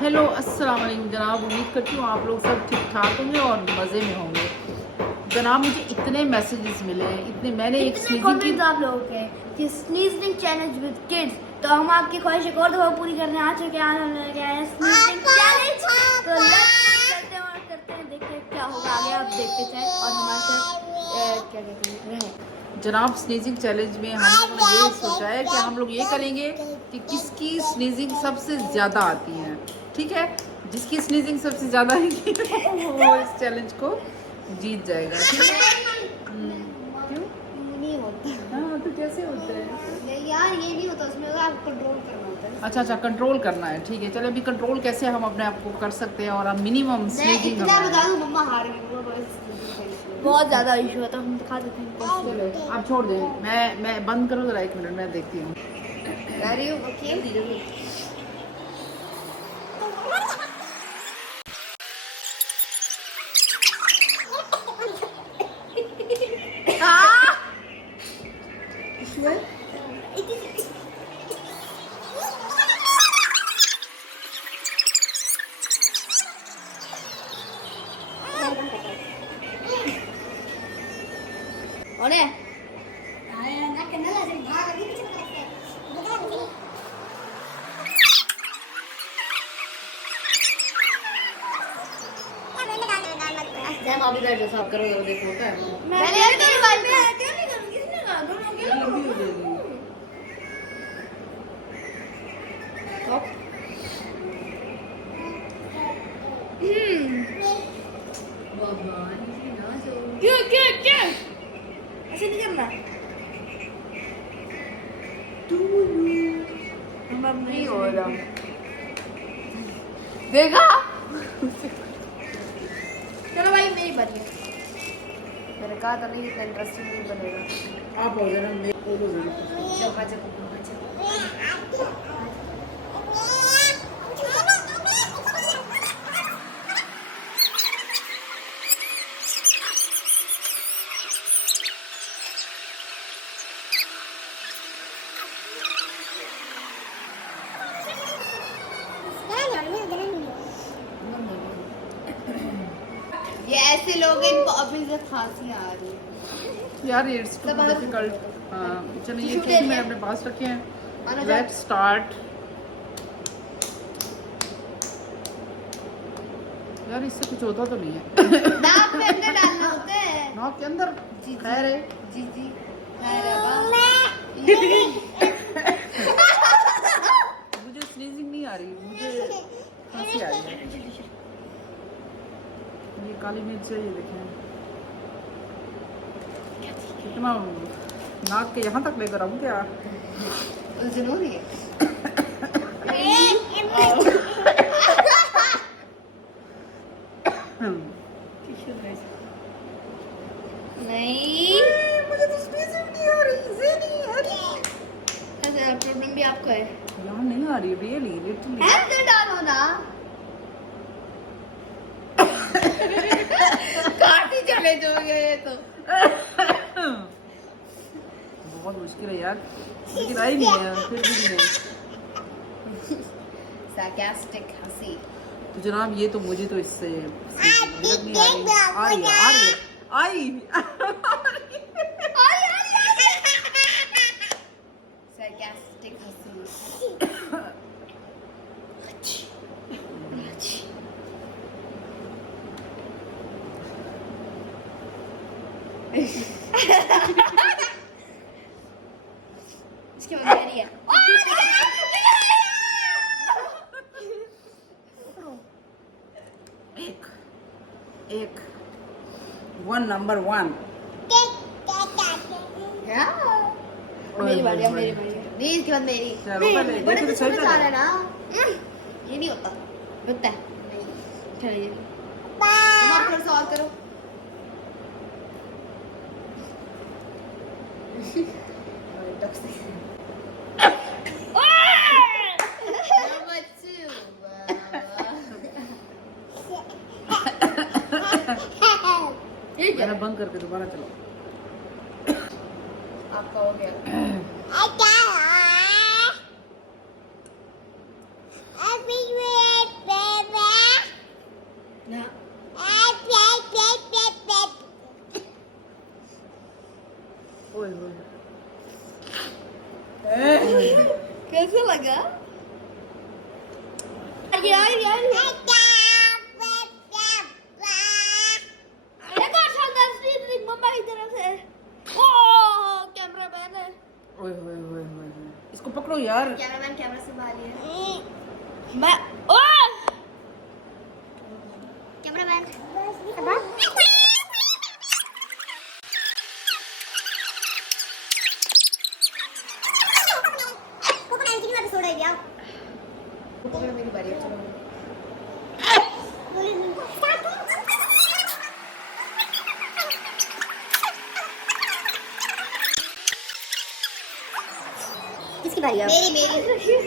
Hello अस्सलाम वालेकुम जनाब, उम्मीद करती हूँ आप लोग सब ठीक ठाक होंगे और मज़े में होंगे। जनाब मुझे इतने मैसेजेस मिले हैं, इतने मैंने एक इतने कमेंट्स आप लोगों के कि स्नीजिंग चैलेंज विद किड्स, तो हम आपकी ख्वाहिश एक और दफा पूरी करने आ चुके हैं। आज हम लेके आए हैं स्नीजिंग चैलेंज। तो करते हैं देखते हैं क्या होगा आगे। आप देखते जाएं और हमारे साथ क्या कहते हैं जनाब स्नीजिंग चैलेंज में हम लोगों ने ये सोचा है कि हम लोग ये करेंगे कि किसकी स्नीजिंग सबसे ज़्यादा आती है। ठीक है, जिसकी स्नीजिंग सबसे ज़्यादा आएगी वो इस चैलेंज को जीत जाएगा। ठीक है? क्यों नहीं होता। हाँ, तो कैसे होता है यार ये नहीं होता, उसमें आप कंट्रोल करना होता है। अच्छा, कंट्रोल करना है। ठीक है, चलो अभी कंट्रोल कैसे हम अपने आप को कर सकते हैं और हम मिनिमम स्नीजिंग इतना बता दूं, मम्मा हार गई। बहुत ज्यादा इशू है तो हम दिखा देते हैं। चलो आप छोड़ दें, मैं बंद करो जरा, 1 मिनट मैं देखती हूँ। आप इधर जो साफ करो जरा, देखो होता है। मैंने तेरी बात में क्यों नहीं करूं? किसने कहा? दोनों क्यों? लंबी हो जाएगी। क्यों क्यों क्यों ऐसे नहीं करना? हम नहीं हो रहा। देखा? चलो भाई मेरी बारी है। मैंने कहा था नहीं इतना इंटरेस्टिंग नहीं बनेगा। आप हो जाना, मैं बोलो जरूर। चल खा चल। ये ऐसे लोग हैं, इनको अभी से खांसी आ रही है। यार इट्स टू डिफिकल्ट। चलो ये केक मैंने अपने पास रखे हैं। Let's start. यार इससे कुछ होता तो नहीं है। नाक के अंदर डालने होते हैं। नाक के अंदर? जी खैर है। जी जी खैर है। मुझे स्नीजिंग नहीं आ रही, मुझे खांसी आ रही है। ये काली मिर्च है, ये देखें कितना नाक के यहाँ तक लेकर आऊँ क्या? जरूरी है। नहीं मुझे तो स्नीजिंग नहीं आ रही, नहीं आ रही। ऐसा प्रॉब्लम भी आपको है? यार नहीं आ रही, रियली लिटरली। है तो डालो ना। काटी चले जाओगे ये तो। बहुत मुश्किल है यार, लेकिन आई नहीं है फिर भी नहीं। sarcastic हंसी। तो जनाब ये तो मुझे तो इससे नहीं आ रही। आ रही है, आ रही है, sarcastic हंसी। इसके बाद मेरी है। एक नंबर 1। मेरी बारी है, मेरी बारी है। नहीं इसके बाद मेरी। चलो पहले बड़े देखो तो तो सही समझ तो आ है। रहा है ना। ये नहीं होता। होता है। चलिए तुम आप थोड़ा सा और करो। मैंने बंद करके दोबारा चलो। आपका हो गया। मम्मा की तरफ से ओह कैमरामैन है। ओए होए होए होए होए। इसको पकड़ो यार। कैमरामैन कैमरा से बाहर है। मैं ओह कैमरामैन पकड़ो, मेरी बारी है, चलो। किसकी बारी है? मेरी